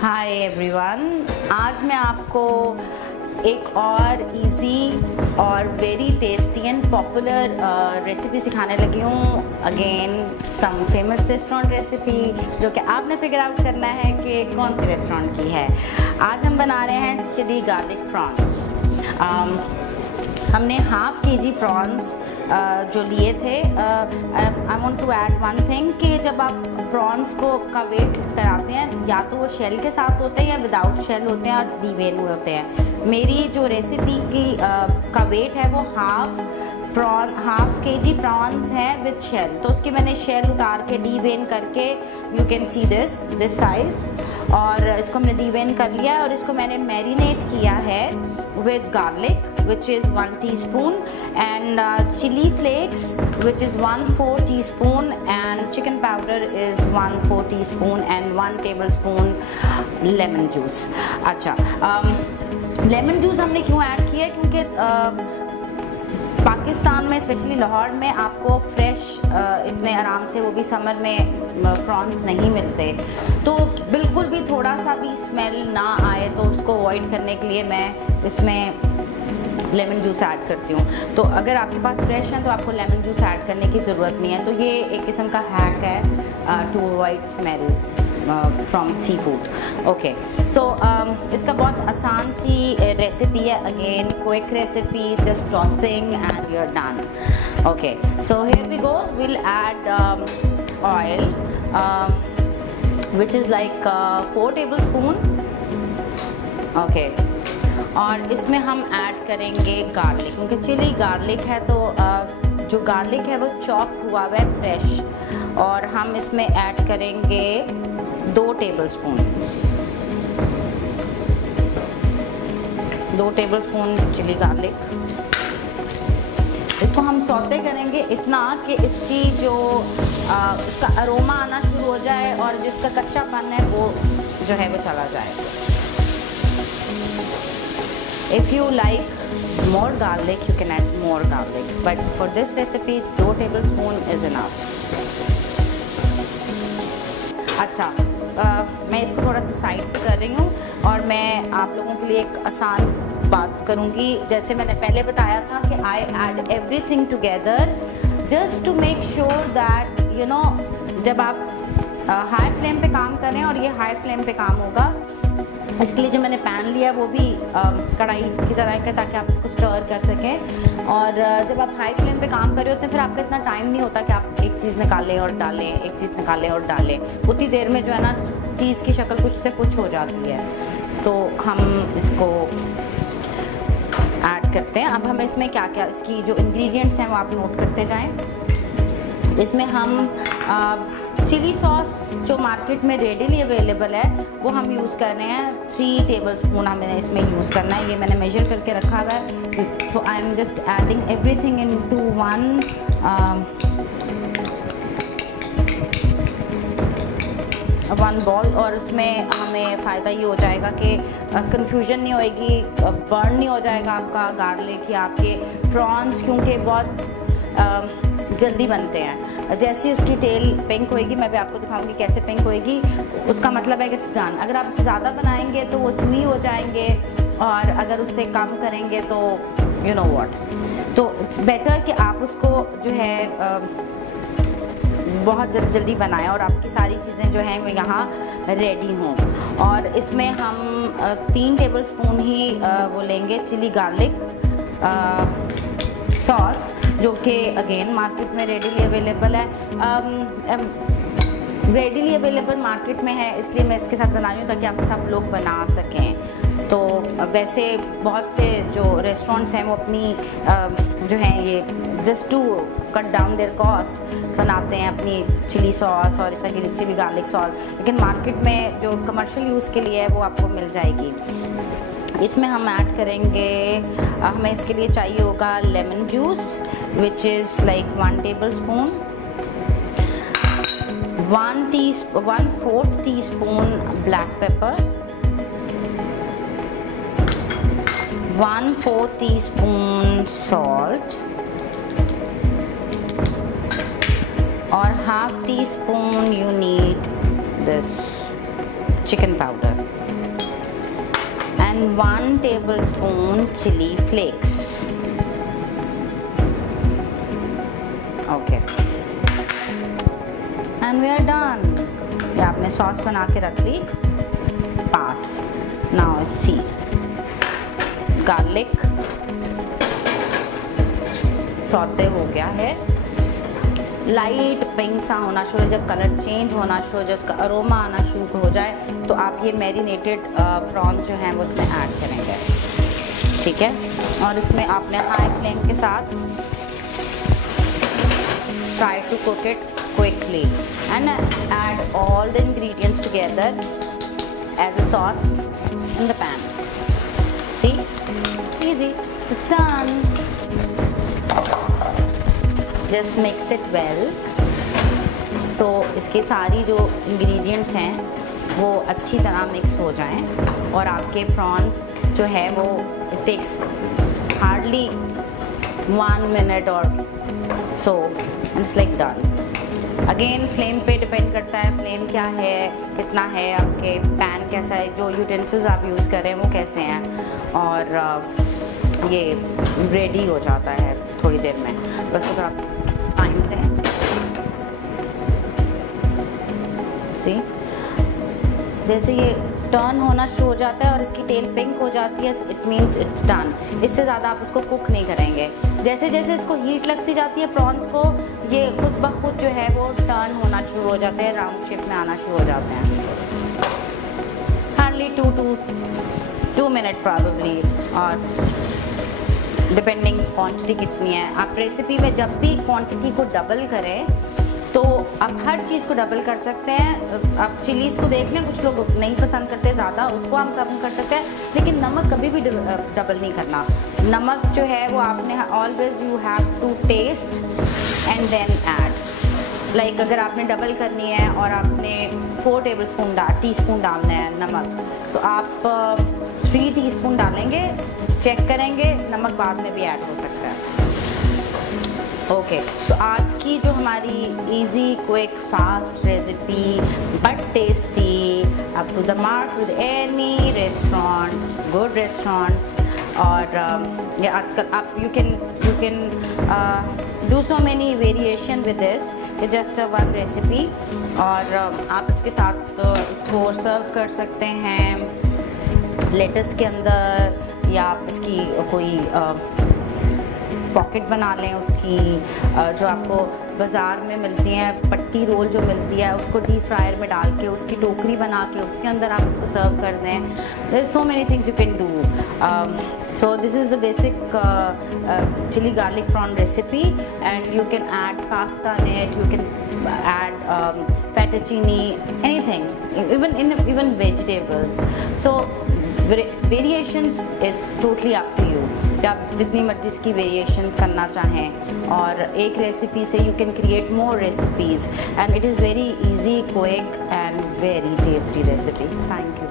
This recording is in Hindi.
हाय एवरीवन, आज मैं आपको एक और इजी और very tasty and popular recipe सिखाने लगी हूँ। Again some famous restaurant recipe जो कि आपने फिगर आउट करना है कि कौन से रेस्टोरेंट की है। आज हम बना रहे हैं चिली गार्लिक प्रॉन्स। हमने हाफ केजी प्रॉन्स जो लिए थे। I want to add one thing कि जब आप प्रॉन्स को का वेट कराते हैं या तो वो शेल के साथ होते हैं या विदाउट शेल होते हैं और डीवेन हुए होते हैं। मेरी जो रेसिपी की का वेट है वो हाफ केजी प्रॉन्स है विद शेल, तो उसकी मैंने शेल उतार के डीवेन करके you can see this size, और इसको हमने डीवेन कर लिया है और इसको मैंने मैरिनेट किया है with garlic which is 1 teaspoon and chili flakes which is 1/4 teaspoon and chicken powder is 1/4 teaspoon and 1 tablespoon lemon juice। अच्छा, लेमन जूस हमने क्यों ऐड किया? क्योंकि पाकिस्तान में स्पेशली लाहौर में आपको फ्रेश इतने आराम से, वो भी समर में, प्रॉन्स नहीं मिलते, तो बिल्कुल भी थोड़ा सा भी स्मेल ना आए तो उसको अवॉइड करने के लिए मैं इसमें लेमन जूस ऐड करती हूँ। तो अगर आपके पास फ्रेश है तो आपको लेमन जूस ऐड करने की ज़रूरत नहीं है। तो ये एक किस्म का हैक है to avoid smell from sea food. Okay, so इसका बहुत आसान सी रेसिपी है। Again quick recipe, just tossing and you are done. Okay, so here we go, will add oil which is like 4 tablespoon। Okay, और इसमें हम ऐड करेंगे गार्लिक, क्योंकि चिली गार्लिक है तो जो गार्लिक है वो चॉप हुआ हुआ है फ्रेश, और हम इसमें ऐड करेंगे 2 tablespoon चिली गार्लिक। इसको हम सौते करेंगे इतना कि इसकी जो उसका अरोमा आना शुरू हो जाए और जिसका कच्चापन है वो जो है वो चला जाए। If you like more garlic, you can add more garlic, but for this recipe 2 tablespoon is enough। अच्छा, मैं इसको थोड़ा सा साइड पे कर रही हूँ और मैं आप लोगों के लिए एक आसान बात करूँगी। जैसे मैंने पहले बताया था कि I add everything together just to make sure that you know, जब आप हाई फ्लेम पे काम करें, और ये हाई फ्लेम पे काम होगा, इसके लिए जो मैंने पैन लिया वो भी कढ़ाई की तरह है ताकि आप इसको स्टर कर सकें। और जब आप हाई फ्लेम पे काम कर रहे होते हैं फिर आपका इतना टाइम नहीं होता कि आप एक चीज़ निकालें और डालें, एक चीज़ निकालें और डालें। उतनी देर में जो है ना चीज़ की शक्ल कुछ से कुछ हो जाती है। तो हम इसको ऐड करते हैं। अब हम इसमें क्या क्या इसकी जो इंग्रेडिएंट्स हैं वो आप नोट करते जाएँ। इसमें हम चिली सॉस जो मार्केट में रेडीली अवेलेबल है वो हम यूज़ कर रहे हैं। 3 tablespoon हमें इसमें यूज़ करना है। ये मैंने मेजर करके रखा हुआ है। तो I am just adding everything into one ball, और उसमें हमें फ़ायदा ये हो जाएगा कि कंफ्यूजन नहीं होएगी, बर्न नहीं हो जाएगा आपका गार्लिक या आपके प्रॉन्स, क्योंकि बहुत जल्दी बनते हैं। जैसे उसकी टेल पिंक होएगी, मैं भी आपको दिखाऊंगी कैसे पिंक होएगी, उसका मतलब है कि इट्स डन। अगर आप ज़्यादा बनाएंगे तो वो चुई हो जाएंगे, और अगर उससे कम करेंगे तो यू नो व्हाट। तो इट्स बेटर कि आप उसको जो है बहुत जल्दी बनाएं और आपकी सारी चीज़ें जो हैं वो यहाँ रेडी हों। और इसमें हम 3 tablespoon ही वो लेंगे चिली गार्लिक सॉस, जो कि अगेन मार्केट में रेडीली अवेलेबल है। रेडीली अवेलेबल मार्केट में है, इसलिए मैं इसके साथ बना रही हूँ ताकि आप सब लोग बना सकें। तो वैसे बहुत से जो रेस्टोरेंट्स हैं वो अपनी जो हैं ये just to cut down their cost बनाते हैं अपनी चिली सॉस और इस तरह की चिली गार्लिक सॉस, लेकिन मार्केट में जो कमर्शियल यूज़ के लिए है वो आपको मिल जाएगी। इसमें हम ऐड करेंगे, हमें इसके लिए चाहिए होगा lemon juice which is like 1 tablespoon, 1/4 teaspoon black pepper, 1/4 teaspoon salt, और 1/2 teaspoon you need this chicken powder and 1 tablespoon chili flakes. Okay, and we are done. ये आपने सॉस बना के रख ली पास. Now let's see. Garlic saute हो गया है, लाइट पिंक सा होना शुरू, जब कलर चेंज होना शुरू हो जाए, उसका अरोमा आना शुरू हो जाए, तो आप ये मैरिनेटेड प्रॉन्स जो हैं वो उसमें ऐड करेंगे. ठीक है, और इसमें आपने हाई फ्लेम के साथ try to cook it quickly and add all the ingredients together as a sauce in the pan. See, easy, it's done. Just mix it well. So इसके सारी जो इंग्रेडिएंट्स हैं वो अच्छी तरह मिक्स हो जाएं और आपके प्रॉन्स जो है वो it takes hardly 1 minute or so and it's like done. Again flame पे डिपेंड करता है, फ्लेम क्या है, कितना है, आपके पैन कैसा है, जो यूटेंसिल्स आप यूज़ कर रहे हैं वो कैसे हैं, और ये रेडी हो जाता है थोड़ी देर में. बस अगर आप टाइम से सी जैसे ये टर्न होना शुरू हो जाता है और इसकी टेल पिंक हो जाती है, इट मीन्स इट्स डन. इससे ज़्यादा आप उसको कुक नहीं करेंगे. जैसे जैसे इसको हीट लगती जाती है प्रॉन्स को, ये खुद ब खुद जो है वो टर्न होना शुरू हो जाते हैं, राउंड शेप में आना शुरू हो जाते हैं. हार्डली 2 मिनट प्रॉबेबली, और डिपेंडिंग क्वांटिटी कितनी है. आप रेसिपी में जब भी क्वांटिटी को डबल करें तो आप हर चीज़ को डबल कर सकते हैं. आप चिलीज़ को देख लें, कुछ लोग नहीं पसंद करते ज़्यादा, उसको हम कम कर सकते हैं, लेकिन नमक कभी भी डबल नहीं करना. नमक जो है वो आपने always you have to taste and then add. Like अगर आपने डबल करनी है और आपने 4 टीस्पून डालना है नमक, तो आप 3 टीस्पून डालेंगे, चेक करेंगे, नमक बाद में भी ऐड हो सकता है. ओके, तो आज की जो हमारी easy quick fast recipe but tasty, up to the mark with any restaurant, good restaurants, और ये आजकल आप you can do so many variation with this. It's just one recipe, और आप इसके साथ इसको सर्व कर सकते हैं लेटस के अंदर, या आप इसकी कोई पॉकेट बना लें उसकी, जो आपको बाज़ार में मिलती हैं पट्टी रोल जो मिलती है, उसको डीप फ्रायर में डाल के उसकी टोकरी बना के उसके अंदर आप उसको सर्व कर दें. There so many things you can do. So this is the basic chili garlic prawn recipe, and you can add pasta in it, you can add fettuccine, anything, even vegetables. So variations it's totally up to you. आप जितनी मर्जी इसकी वेरिएशन करना चाहें, और एक रेसिपी से you can create more recipes, and it is very easy, quick and very tasty recipe. Thank you.